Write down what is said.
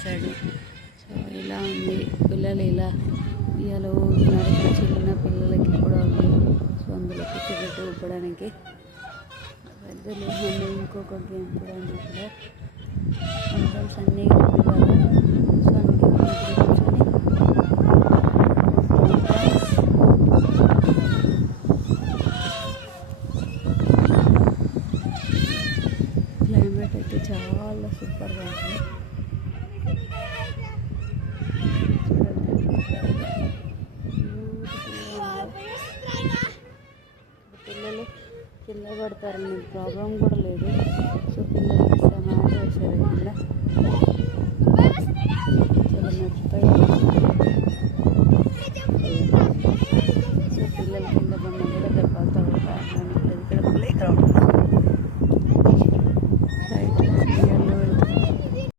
Side so ఇలా ఉంది. పిల్లలు ఇలా ఇవాళ ఊగుతున్నారు. చిన్న పిల్లలకి కూడా ఉంది. సో అందులో కూర్చోబెట్టి ఊపడానికి పెద్దలు ఇంకొక గేమ్ కూడా ఉంది. ఇక్కడ అంకల్స్ అన్నీ పిల్లలు. సో అందుకే కూర్చొని క్లైమేట్ అయితే చాలా సూపర్గా ఉంది. పిల్లలు కింద పడతారనే ప్రాబ్లం కూడా లేదు. సో పిల్లలకి సమాధానం వేసారు కింద.